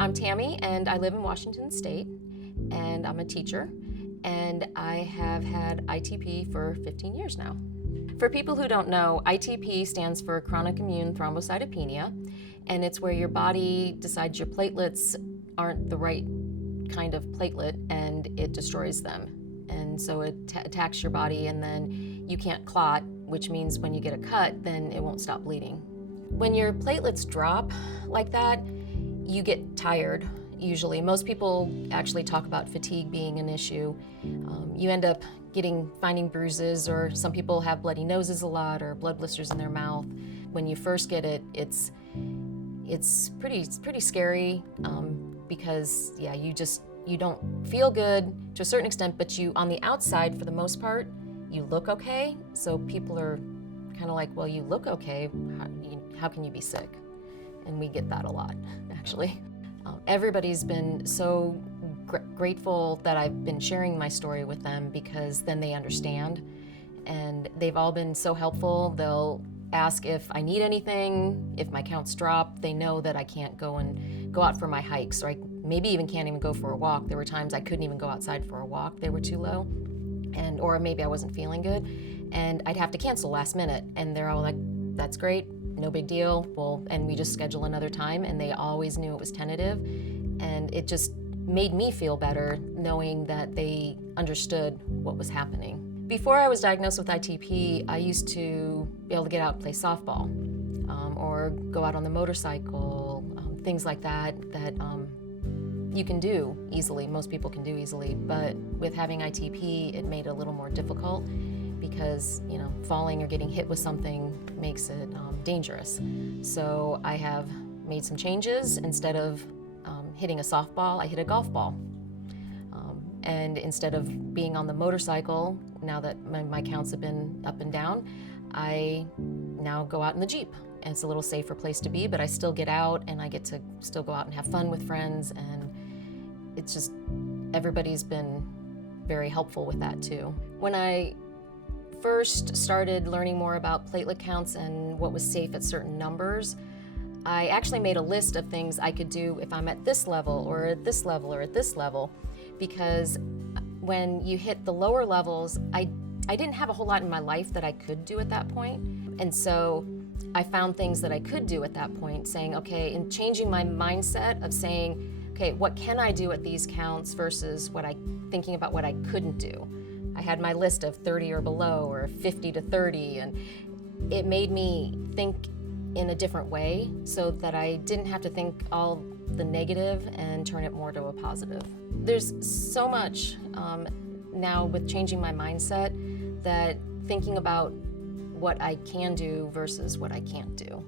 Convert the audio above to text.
I'm Tammy, and I live in Washington State, and I'm a teacher, and I have had ITP for 15 years now. For people who don't know, ITP stands for chronic immune thrombocytopenia, and it's where your body decides your platelets aren't the right kind of platelet, and it destroys them. And so it attacks your body, and then you can't clot, which means when you get a cut, then it won't stop bleeding. When your platelets drop like that, you get tired, usually. Most people actually talk about fatigue being an issue. You end up finding bruises, or some people have bloody noses a lot, or blood blisters in their mouth. When you first get it, it's pretty scary because yeah, you don't feel good to a certain extent, but you, on the outside, for the most part, you look okay. So people are kind of like, well, you look okay, how can you be sick? And we get that a lot, actually. Everybody's been so grateful that I've been sharing my story with them, because then they understand, and they've all been so helpful. They'll ask if I need anything, if my counts drop. They know that I can't go out for my hikes, or I maybe even can't even go for a walk. There were times I couldn't even go outside for a walk. They were too low, or maybe I wasn't feeling good, and I'd have to cancel last minute, and they're all like, that's great, no big deal. Well, and we just schedule another time, and they always knew it was tentative, and it just made me feel better knowing that they understood what was happening. Before I was diagnosed with ITP, I used to be able to get out and play softball, or go out on the motorcycle, things like that you can do easily, most people can do easily, but with having ITP, it made it a little more difficult, because falling or getting hit with something makes it dangerous. So I have made some changes. Instead of hitting a softball, I hit a golf ball. And instead of being on the motorcycle, now that my counts have been up and down, I now go out in the Jeep. And it's a little safer place to be, but I still get out, and I get to still go out and have fun with friends, and it's just, everybody's been very helpful with that too. When I first started learning more about platelet counts and what was safe at certain numbers, I actually made a list of things I could do if I'm at this level, or at this level, or at this level, because when you hit the lower levels, I didn't have a whole lot in my life that I could do at that point. And so I found things that I could do at that point, saying, okay, and changing my mindset of saying, okay, what can I do at these counts versus thinking about what I couldn't do. I had my list of 30 or below, or 50 to 30, and it made me think in a different way, so that I didn't have to think all the negative and turn it more to a positive. There's so much now with changing my mindset, that thinking about what I can do versus what I can't do.